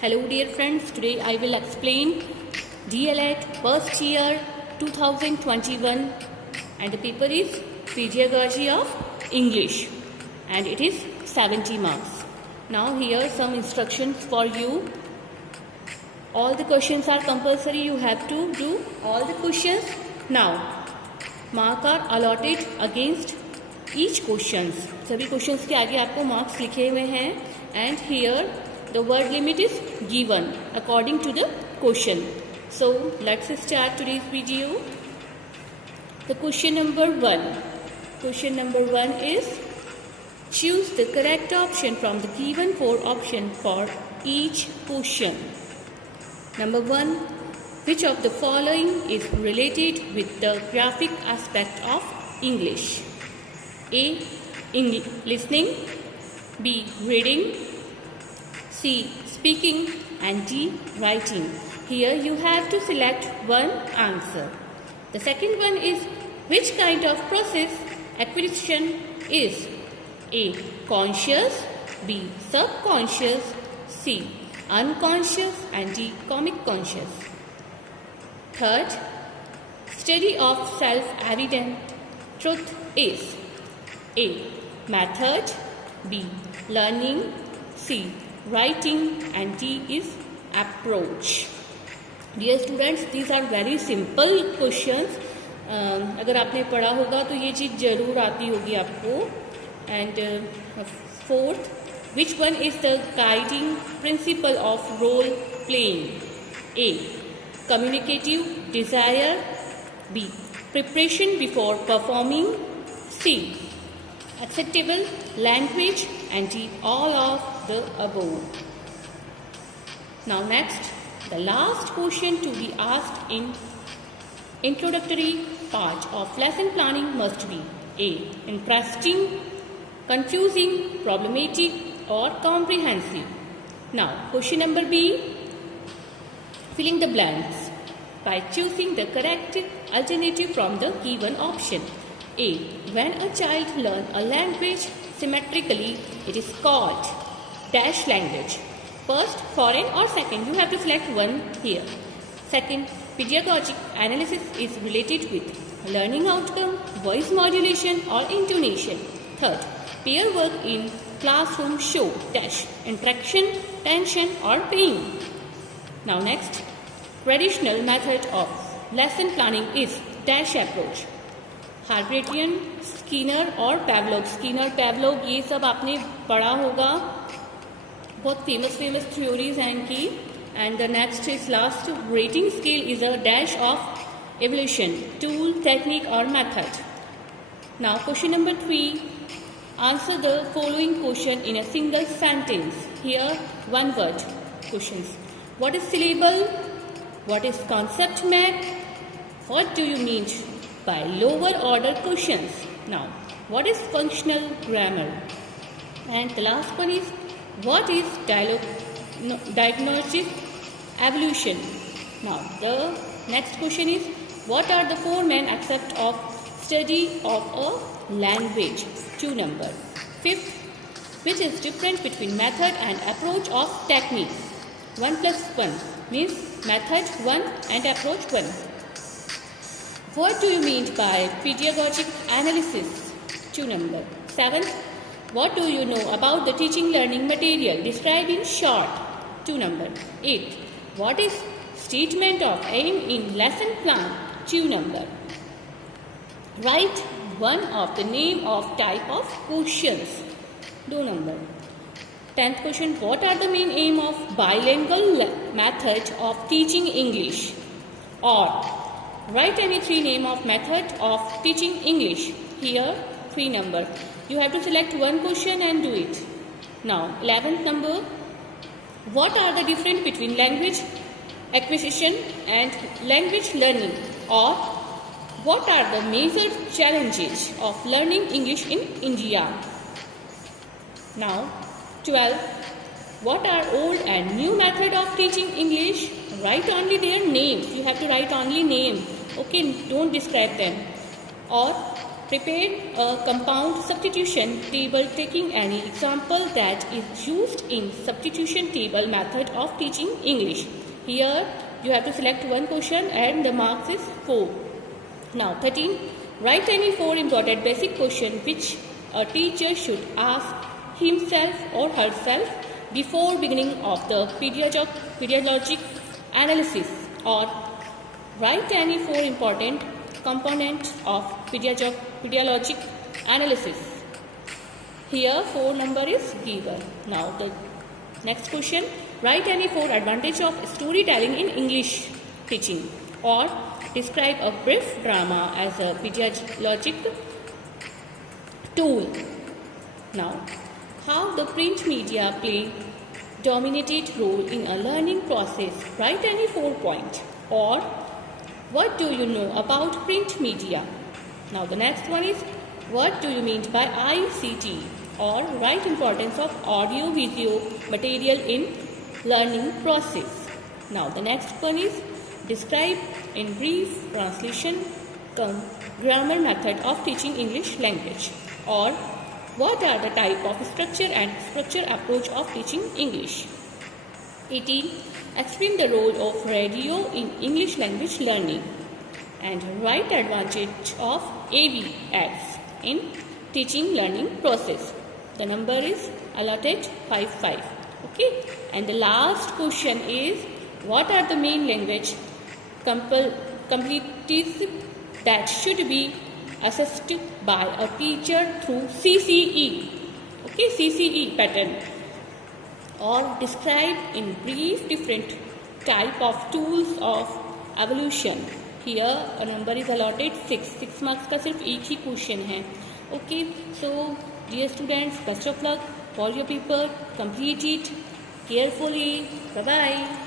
Hello dear friends, today I will explain DLED first year 2021 and the paper is Pedagogy of English and it is 70 marks. Now here some instructions for you. All the questions are compulsory, you have to do all the questions. Now marks are allotted against each questions. सभी questions के आगे आपको marks लिखे हुए हैं and here the word limit is given according to the question. So let's start today's video. The question number 1. Question number 1 is choose the correct option from the given 4 options for each question. Number 1. Which of the following is related with the graphic aspect of English? A. Listening. B. Reading. C. Speaking and D. Writing. Here you have to select one answer. The second one is which kind of process acquisition is? A. Conscious. B. Subconscious. C. Unconscious and D. Comic conscious. Third, study of self-evident truth is A. Method. B. Learning. C. Writing and D is approach. Dear students, these are very simple questions. अगर आपने पढ़ा होगा तो ये चीज़ ज़रूर आती होगी आपको. And fourth, which one is the guiding principle of role playing? A. Communicative desire. B. Preparation before performing. C. Acceptable language and D. All of the above. Now next, the last question to be asked in introductory part of lesson planning must be A. Interesting, confusing, problematic or comprehensive. Now question number B, filling the blanks by choosing the correct alternative from the given option. A. When a child learns a language symmetrically, it is called dash language. First, foreign or second, you have to select one here. Second, pedagogic analysis is related with learning outcome, voice modulation or intonation. Third, peer work in classroom show dash interaction, tension or pain. Now next, traditional method of lesson planning is dash approach. हार्ट्रेटियन, Skinner और Pavlov. Skinner, पैवलोव ये सब आपने पढ़ा होगा. बहुत famous theories हैं इनकी. And the next is last, rating scale is a dash of evolution, tool, technique और method. Now question number 3, answer the following question in a single sentence. Here one word questions. What is syllable? What is concept map? What do you mean by lower order questions? Now, what is functional grammar? And the last one is what is diagnostic evolution? Now, the next question is what are the 4 main aspects of study of a language? 2 number. Fifth, which is different between method and approach of technique? 1 plus 1 means method 1 and approach 1. What do you mean by pedagogic analysis? 2 number. 7th, what do you know about the teaching learning material? Describe in short. 2 number. 8th, what is statement of aim in lesson plan? 2 number. Write one of the name of type of questions. 2 number. 10th question, what are the main aim of bilingual method of teaching English? Or write any 3 name of method of teaching English. Here 3 number. You have to select one question and do it. Now 11th number. What are the difference between language acquisition and language learning? Or what are the major challenges of learning English in India? Now 12. What are old and new method of teaching English? Write only their names. You have to write only name. Okay, don't describe them. Or prepare a compound substitution table taking any example that is used in substitution table method of teaching English. Here you have to select one question and the marks is 4. Now 13. Write any 4 important basic question which a teacher should ask himself or herself before beginning of the pedagogic analysis, or write any 4 important components of pedagogic analysis. Here 4 number is given. Now the next question, write any 4 advantage of storytelling in English teaching, or describe a brief drama as a pedagogic tool. Now, how the print media play dominated role in a learning process. Write any 4 points. Or what do you know about print media? Now the next one is, what do you mean by ICT? Or write importance of audio video material in learning process. Now the next one is, describe in brief translation grammar method of teaching English language. Or what are the type of structure and structure approach of teaching English? 18. Explain the role of radio in English language learning, and write advantage of AV ads in teaching learning process. The number is allotted 5. Okay. And the last question is, what are the main language completeness that should be assessed by a teacher through CCE. Okay, CCE pattern. Or describe in brief different type of tools of evolution. Here a number is allotted 6. 6 marks का सिर्फ एक ही question है. Okay, so dear students, best of luck for your paper. Complete it carefully. Bye bye.